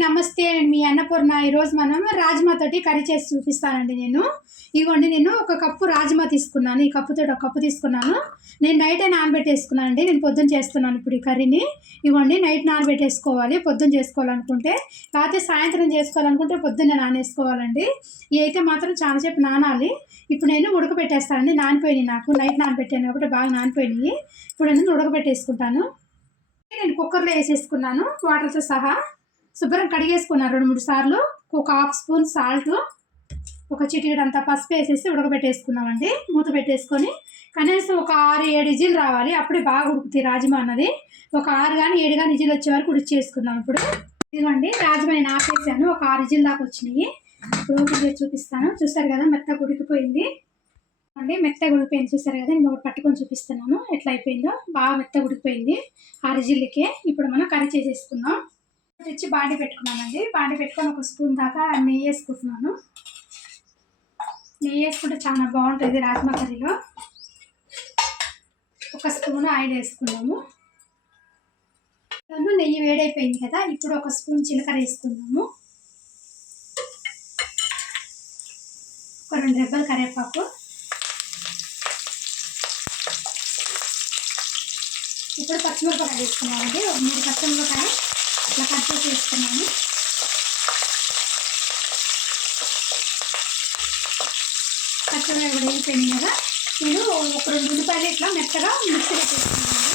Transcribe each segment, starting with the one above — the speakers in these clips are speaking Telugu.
నమస్తే అండి. మీ అన్నపూర్ణ. ఈరోజు మనం రాజ్మా తోటి కర్రీ చేసి చూపిస్తానండి. ఇదిగోండి, నేను ఒక కప్పు రాజ్మా తీసుకున్నాను. ఈ కప్పుతో ఒక కప్పు తీసుకున్నాను. నేను నైటే నానబెట్టేసుకున్నాను అండి. నేను పొద్దున్న చేస్తున్నాను ఇప్పుడు ఈ కర్రీని. ఇవ్వండి, నైట్ నానబెట్టేసుకోవాలి పొద్దున్న చేసుకోవాలనుకుంటే. లేకపోతే సాయంత్రం చేసుకోవాలనుకుంటే పొద్దున్నే నానేసుకోవాలండి. ఇవి అయితే మాత్రం చాలాసేపు నానాలి. ఇప్పుడు నేను ఉడకబెట్టేస్తానండి. నానిపోయినాయి, నాకు నైట్ నానబెట్టాను కాబట్టి బాగా నానిపోయినాయి. ఇప్పుడు నేను ఉడకబెట్టేసుకుంటాను. నేను కుక్కర్లో వేసేసుకున్నాను వాటర్తో సహా. శుభ్రం కడిగేసుకున్నాను 2-3 సార్లు. ఒక హాఫ్ స్పూన్ సాల్ట్, ఒక చిటికెడు అంతా పసుపు వేసేసి ఉడకబెట్టేసుకున్నామండి. మూత పెట్టేసుకొని కనీసం ఒక 6-7 విజిల్ రావాలి. అప్పుడే బాగా ఉడుకుతాయి రాజ్మా అన్నది. ఒక 6 కానీ 7 కానీ విజిల్ వచ్చే వరకు ఉడిచేసుకుందాం. ఇప్పుడు ఇదిగోండి, రాజ్మా నేను ఆపేసాను. ఒక 6 విజిల్ దాకా వచ్చినాయి. ఇప్పుడు ఓపెన్ చేసి చూపిస్తాను. చూస్తారు కదా, మెత్తగా ఉడికిపోయింది అండి. మెత్తగా ఉడికిపోయింది చూస్తారు కదా. నేను ఒకటి పట్టుకొని చూపిస్తున్నాను ఎట్లా అయిపోయిందో. బాగా మెత్తగా ఉడికిపోయింది 6 విజిల్కే. ఇప్పుడు మనం కర్రీ చేసేసుకుందాం. తెచ్చి బాండి పెట్టుకున్నానండి. బాండి పెట్టుకొని ఒక స్పూన్ దాకా నెయ్యి వేసుకుంటున్నాను. నెయ్యి వేసుకుంటే చాలా బాగుంటుంది రాజ్మా కర్రీలో. ఒక స్పూన్ ఆయిల్ వేసుకున్నాము. నెయ్యి వేడైపోయింది కదా. ఇప్పుడు ఒక స్పూన్ జీలకర్ర వేసుకున్నాము. ఒక 2 రెబ్బలు కరివేపాకు. ఇప్పుడు పచ్చిమిరపకాయ వేసుకున్నామండి. ఒక 3 పచ్చిమిరపకాయ ఇట్లా కట్ చేసి వేసుకున్నాము. పచ్చిమిరపకాయ కూడా వేసిపోయింది కదా. నేను ఒక 2 ఉల్లిపాయలు ఇట్లా మెత్తగా మిక్సీ పెట్టేసుకున్నాను.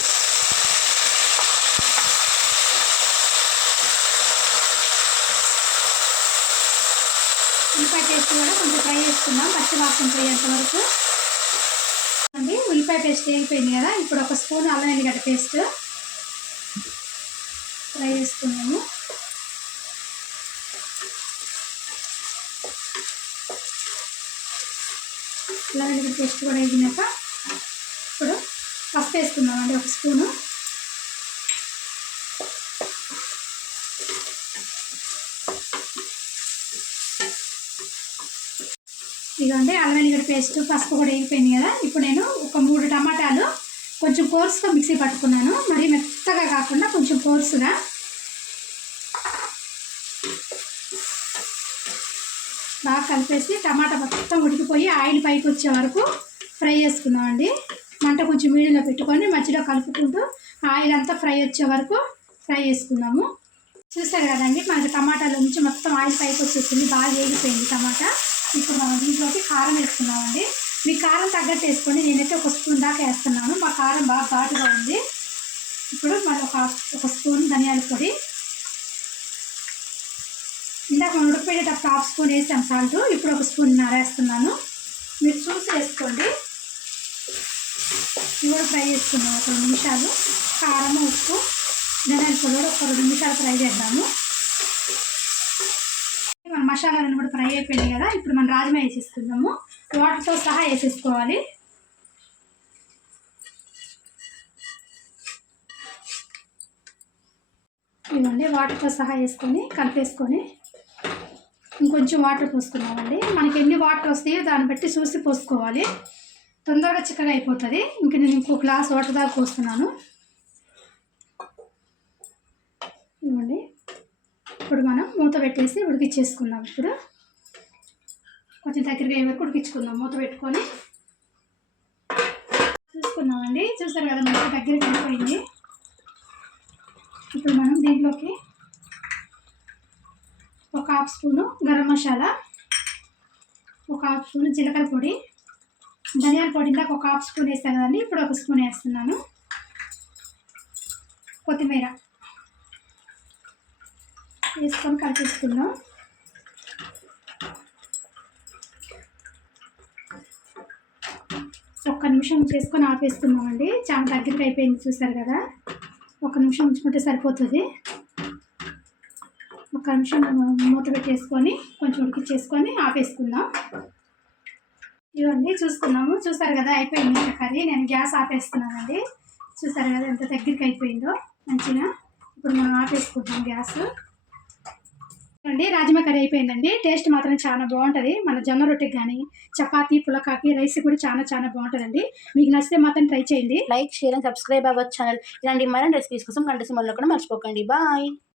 ఉల్లిపాయ పేస్ట్ కూడా కొంచెం ఫ్రై చేసుకున్నాం, పచ్చి వాసన పోయేంత వరకు అండి. ఉల్లిపాయ పేస్ట్ వేగిపోయింది కదా. ఇప్పుడు ఒక స్పూన్ అల్లం ఎల్లిగడ్డ పేస్ట్ ఫ్రై చేసుకున్నాము. అల్లం ఎల్లిగడ్డ పేస్ట్ కూడా వేగినాక ఇప్పుడు పసుపు వేసుకున్నామండి. ఒక స్పూను. ఇదిగోండి, అల్లం ఎల్లిగడ్డ పేస్ట్ పసుపు కూడా వేగిపోయింది కదా. ఇప్పుడు నేను ఒక 3 టమాటాలు కొంచెం కోర్సుగా మిక్సీ పట్టుకున్నాను. మరీ మెత్తగా కాకుండా కొంచెం కోర్సుగా. బాగా కలిపేసి టమాటా మొత్తం ఉడికిపోయి ఆయిల్ పైకి వచ్చే వరకు ఫ్రై చేసుకున్నామండి. మంట కొంచెం మీడియంలో పెట్టుకొని మధ్యలో కలుపుకుంటూ ఆయిల్ అంతా ఫ్రై వచ్చే వరకు ఫ్రై చేసుకున్నాము. చూసారు కదండి, మనకి టమాటాల నుంచి మొత్తం ఆయిల్ పైకి వచ్చేసింది. బాగా వేగిపోయింది టమాటా. ఇప్పుడు మనం దీంట్లోకి కారం వేసుకున్నామండి. మీ కారం తగ్గట్టు వేసుకొని, నేనైతే ఒక స్పూన్ దాకా వేస్తున్నాను. మా కారం బాగా ఘాటుగా ఉంది. ఇప్పుడు మనం ఒక స్పూన్ ధనియాల పొడి. ఇందాక మనం ఉడకపెట్టేటప్పుడు హాఫ్ స్పూన్ వేసాం సాల్ట్. ఇప్పుడు ఒక స్పూన్ వేస్తున్నాను. మీరు చూసి వేసుకోండి. ఇవి కూడా ఫ్రై చేసుకున్నాం ఒక 2 నిమిషాలు. కారం, ఉప్పు, ధనియాల పొడి కూడా ఒక 2 నిమిషాలు ఫ్రై చేద్దాము. మన మసాలాలను కూడా ఫ్రై అయిపోయింది కదా. ఇప్పుడు మనం రాజ్మా వేసేసుకుందాము. వాటర్తో సహా వేసేసుకోవాలి. ఇవ్వండి, వాటర్తో సహా వేసుకొని కలిపేసుకొని ఇంకొంచెం వాటర్ పోసుకున్నామండి. మనకి ఎన్ని వాటర్ వస్తాయో దాన్ని బట్టి చూసి పోసుకోవాలి. తొందరగా చిక్కగా అయిపోతుంది. ఇంక నేను ఇంకో గ్లాస్ వాటర్ దాకా పోస్తున్నాను. ఇవ్వండి, ఇప్పుడు మనం మూత పెట్టేసి ఉడికిచ్చేసుకుందాం. ఇప్పుడు కొంచెం దగ్గరగా అయ్యే వరకు ఉడికించుకుందాం. మూత పెట్టుకొని చూసుకున్నామండి. చూసారు కదా, మూత దగ్గరికి అయిపోయింది. ఇప్పుడు మనం దీంట్లోకి ఒక హాఫ్ స్పూను గరం మసాలా, ఒక హాఫ్ స్పూన్ జీలకర్ర పొడి, ధనియాల పొడి ఇందాక ఒక హాఫ్ స్పూన్ వేస్తాను కదండి. ఇప్పుడు ఒక స్పూన్ వేస్తున్నాను. కొత్తిమీర వేసుకొని కలిపేసుకుందాం. ఒక్క నిమిషం చేసుకొని ఆపేసుకున్నామండి. చాలా దగ్గరికి అయిపోయింది. చూసారు కదా, 1 నిమిషం ఉంచుకుంటే సరిపోతుంది. 1 నిమిషం మూత పెట్టేసుకొని కొంచెం ఉడికిచ్చేసుకొని ఆపేసుకుందాం. ఇవన్నీ చూసుకున్నాము. చూసారు కదా, అయిపోయింది కర్రీ. నేను గ్యాస్ ఆపేస్తున్నానండి. చూసారు కదా ఎంత దగ్గరికి అయిపోయిందో మంచిగా. ఇప్పుడు మనం ఆపేసుకుంటాం గ్యాస్ అండి. రాజ్మా కర్రీ అయిపోయిందండి. టేస్ట్ మాత్రం చాలా బాగుంటుంది. మన జొన్న రొట్టెకి కానీ, చపాతీ, పులకాకి, రైస్ కూడా చాలా బాగుంటుందండి. మీకు నచ్చితే మాత్రం ట్రై చేయండి. లైక్, షేర్ అండ్ సబ్స్క్రైబ్ అవ్వచ్చు ఛానల్. ఇలాంటి మరిన్ని రెసిపీస్ కోసం గంట సింబల్ కూడా మర్చిపోకండి. బాయ్.